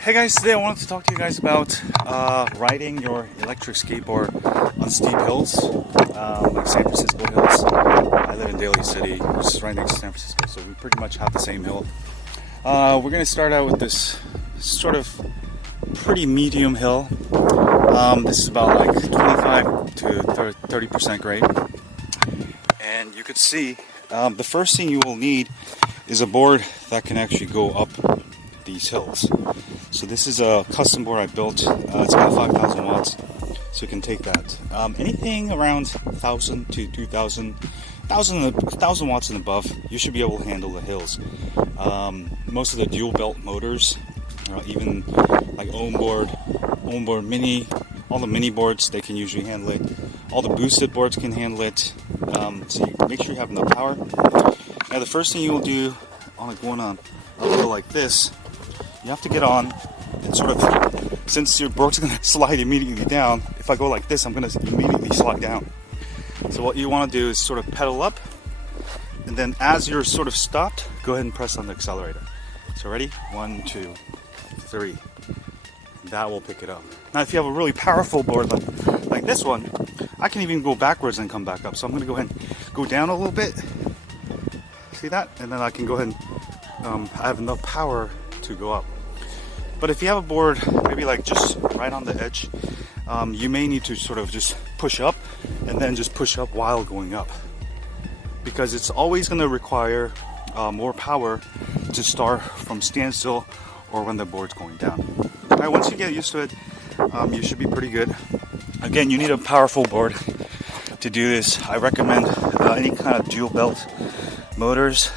Hey guys, today I wanted to talk to you guys about riding your electric skateboard on steep hills, like San Francisco hills. I live in Daly City, which is right next to San Francisco, so we pretty much have the same hill. We're going to start out with this sort of pretty medium hill. This is about like 25 to 30% grade. And you could see the first thing you will need is a board that can actually go up these hills. So this is a custom board I built. It's got 5,000 watts, so you can take that. Anything around 1,000 to 2,000, 1,000 watts and above, you should be able to handle the hills. Most of the dual belt motors, even like onboard mini, all the mini boards, they can usually handle it. All the boosted boards can handle it. So you make sure you have enough power. Now the first thing you will do going on a hill like this, you have to get on and sort of, since your board's going to slide immediately down, if I go like this, I'm going to immediately slide down. So what you want to do is sort of pedal up, and then as you're sort of stopped, go ahead and press on the accelerator. So ready? 1, 2, 3. That will pick it up. Now if you have a really powerful board like this one, I can even go backwards and come back up. So I'm going to go ahead and go down a little bit. See that? And then I can go ahead and I have enough power to go up. But if you have a board maybe like just right on the edge, you may need to sort of just push up and then just push up while going up, because it's always going to require more power to start from standstill or when the board's going down. Alright, once you get used to it, you should be pretty good. Again, you need a powerful board to do this. I recommend any kind of dual belt motors.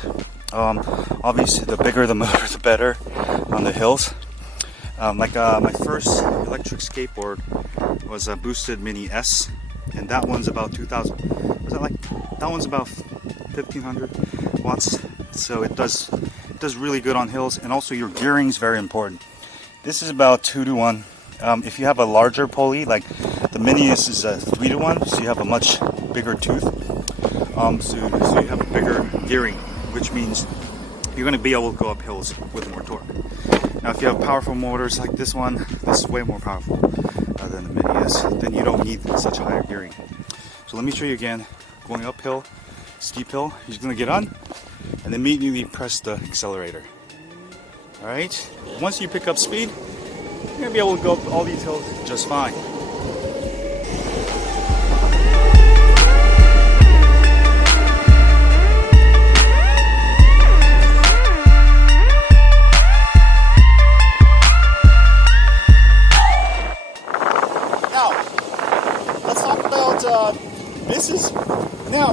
Obviously the bigger the motor the better on the hills. My first electric skateboard was a boosted Mini S, and that one's about 2,000. That one's about 1,500 watts. So it does really good on hills, and also your gearing is very important. This is about 2 to 1. If you have a larger pulley, like the Mini S is a 3 to 1, so you have a much bigger tooth. So you have a bigger gearing, which means you're going to be able to go up hills with more torque. Now if you have powerful motors like this one, this is way more powerful than the Mini S, then you don't need such higher gearing. So let me show you again. Going uphill, steep hill, you're just going to get on and then immediately press the accelerator. Alright, once you pick up speed, you're going to be able to go up all these hills just fine.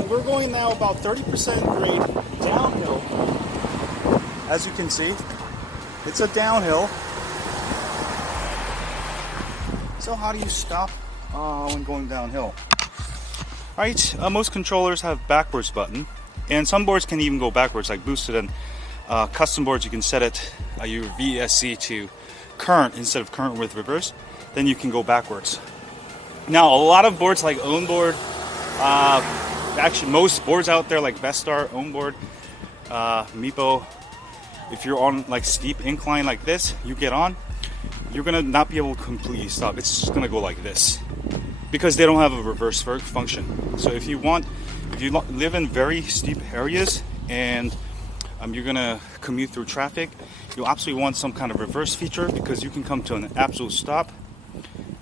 We're going now about 30% grade downhill. As you can see, it's a downhill. So how do you stop when going downhill? Right, most controllers have backwards button, and some boards can even go backwards, like boosted and custom boards. You can set it your VSC to current instead of current with reverse. Then you can go backwards. Now, a lot of boards like onboard, actually most boards out there like Vestar, onboard, Meepo, if you're on like steep incline like this, you get on, you're gonna not be able to completely stop. It's just gonna go like this because they don't have a reverse function. So if you live in very steep areas and you're gonna commute through traffic, you'll absolutely want some kind of reverse feature, because you can come to an absolute stop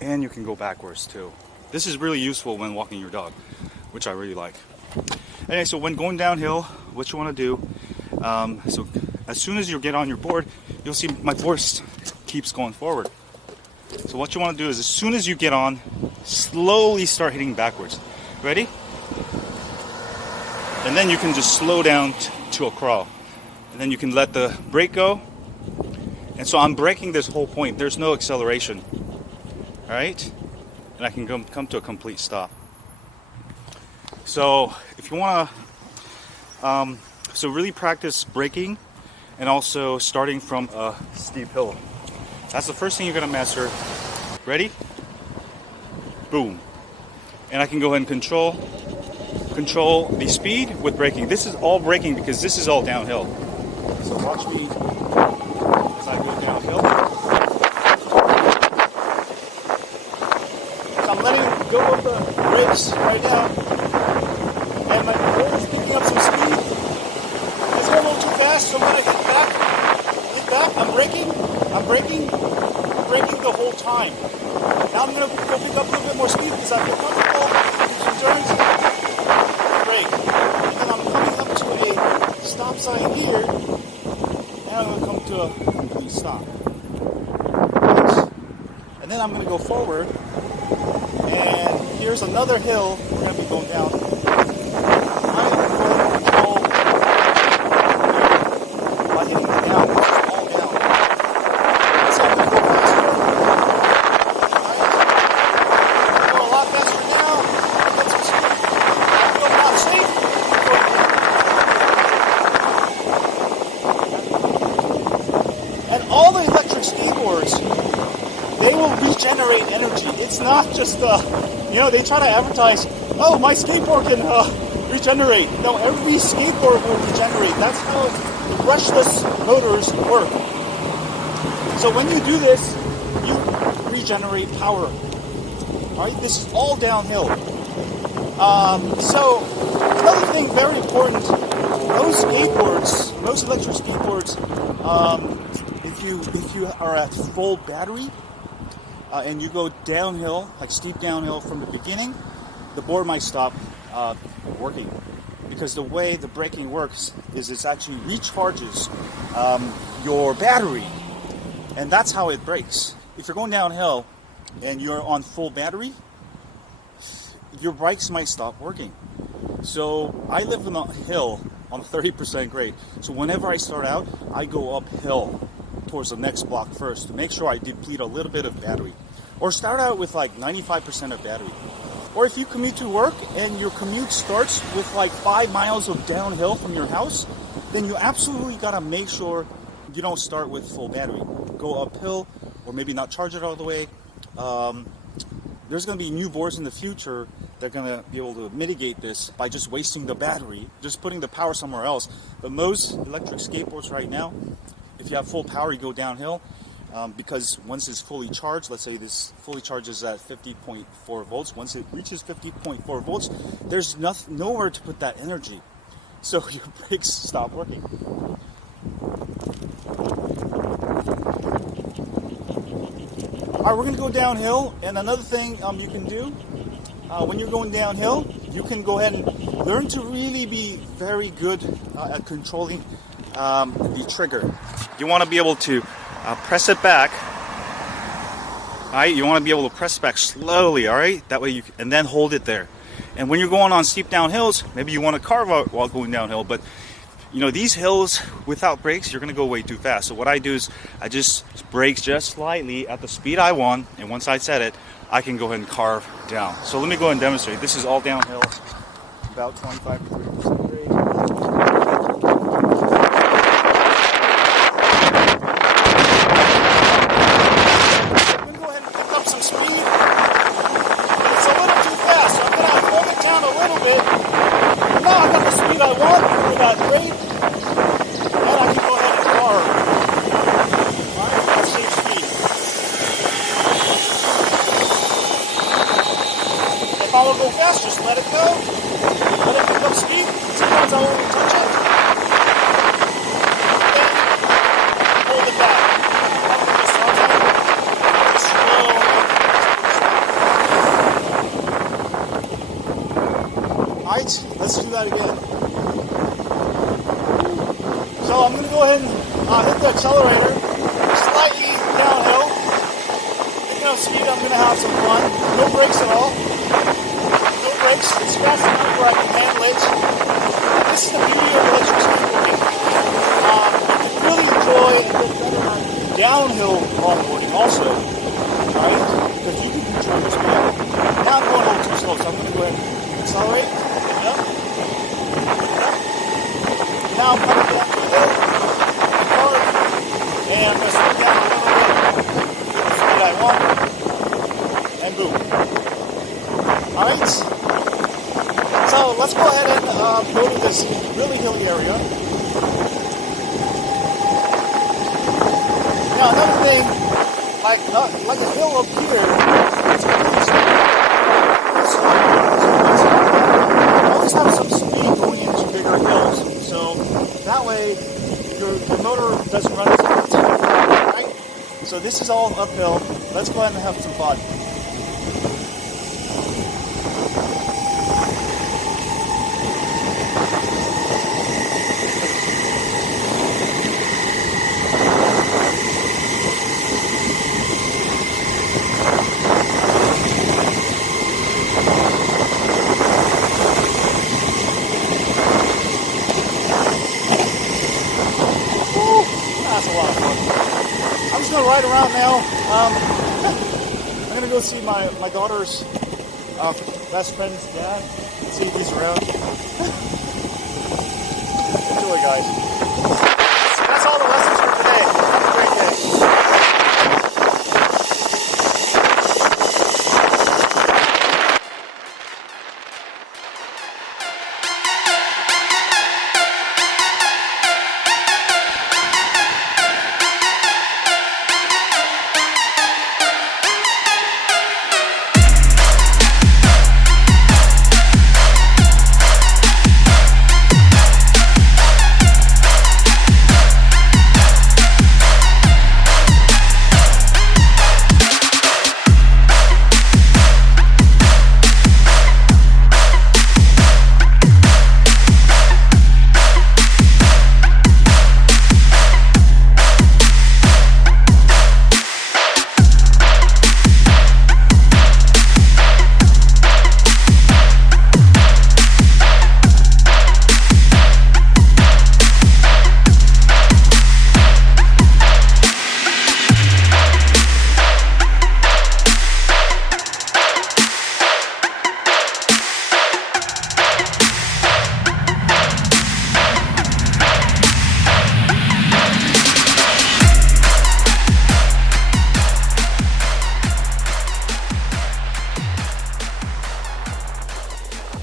and you can go backwards too. This is really useful when walking your dog, which I really like. Anyway, so when going downhill, what you want to do, so as soon as you get on your board, you'll see my voice keeps going forward. So what you want to do is, as soon as you get on, slowly start hitting backwards. Ready? And then you can just slow down to a crawl. And then you can let the brake go. And so I'm braking this whole point. There's no acceleration. All right? And I can come to a complete stop. So if you want to, so really practice braking and also starting from a steep hill. That's the first thing you're going to master. Ready? Boom. And I can go ahead and control the speed with braking. This is all braking because this is all downhill. So watch me as I go downhill. right now. And my board is picking up some speed. It's going a little too fast, so I'm going to hit back. I'm braking the whole time. Now I'm going to go pick up a little bit more speed because I feel comfortable. Do some turns, brake. And then I'm coming up to a stop sign here. Now I'm going to come to a complete stop. And then I'm going to go forward. And here's another hill we're going to be going down. I'm going to control by hitting it down. It's all down. So I'm going to go faster. Right? I'm going to go a lot faster now. Get some speed. I feel not safe. And all the electric skateboards, they will regenerate energy. It's not just, they try to advertise, oh, my skateboard can regenerate. No, every skateboard will regenerate. That's how brushless motors work. So when you do this, you regenerate power. All right, this is all downhill. So another thing very important, most electric skateboards, if you are at full battery, and you go downhill, like steep downhill from the beginning, the board might stop working. Because the way the braking works is it actually recharges your battery. And that's how it brakes. If you're going downhill and you're on full battery, your brakes might stop working. So I live on a hill on a 30% grade. So whenever I start out, I go uphill towards the next block first to make sure I deplete a little bit of battery. Or start out with like 95% of battery. Or if you commute to work and your commute starts with like 5 miles of downhill from your house, then you absolutely gotta make sure you don't start with full battery. Go uphill, or maybe not charge it all the way. There's gonna be new boards in the future that are gonna be able to mitigate this by just wasting the battery, just putting the power somewhere else. But most electric skateboards right now, if you have full power, you go downhill. Because once it's fully charged, let's say this fully charges at 50.4 volts. Once it reaches 50.4 volts, there's nowhere to put that energy. So your brakes stop working. Alright, we're going to go downhill. And another thing you can do when you're going downhill, you can go ahead and learn to really be very good at controlling the trigger. You want to be able to press it back. Alright, you want to be able to press it back slowly, alright? That way and then hold it there. And when you're going on steep downhills, maybe you want to carve out while going downhill, but these hills without brakes, you're going to go way too fast. So what I do is I just brake just slightly at the speed I want, and once I set it, I can go ahead and carve down. So let me go ahead and demonstrate. This is all downhill, about 25 to 30% grade. I want for that grade, and I can go ahead and carve. Alright, that's safe speed. If I will go fast, just let it go. Let it pick up speed. Sometimes I won't touch it. Then hold it back. Alright, let's do that again. So I'm going to go ahead and hit the accelerator, slightly downhill. Picking up speed, I'm going to have some fun. No brakes at all. No brakes. It's fast enough where I can handle it. This is the beauty of electric skateboarding. You can really enjoy and get better at downhill longboarding also. Right? Because you can control your speed. Now I'm going a little too slow, so I'm going to go ahead and accelerate. Yep. Now I'm coming down to the hill, and I'm going to slow down a little bit, get the speed I want, and boom. Alright, so let's go ahead and go to this really hilly area. Now another thing, like a hill up here, it's really steep. So this is all uphill. Let's go ahead and have some fun. That's a lot of fun. I'm just gonna ride around now. I'm gonna go see my daughter's best friend's dad. See if he's around. Enjoy, guys.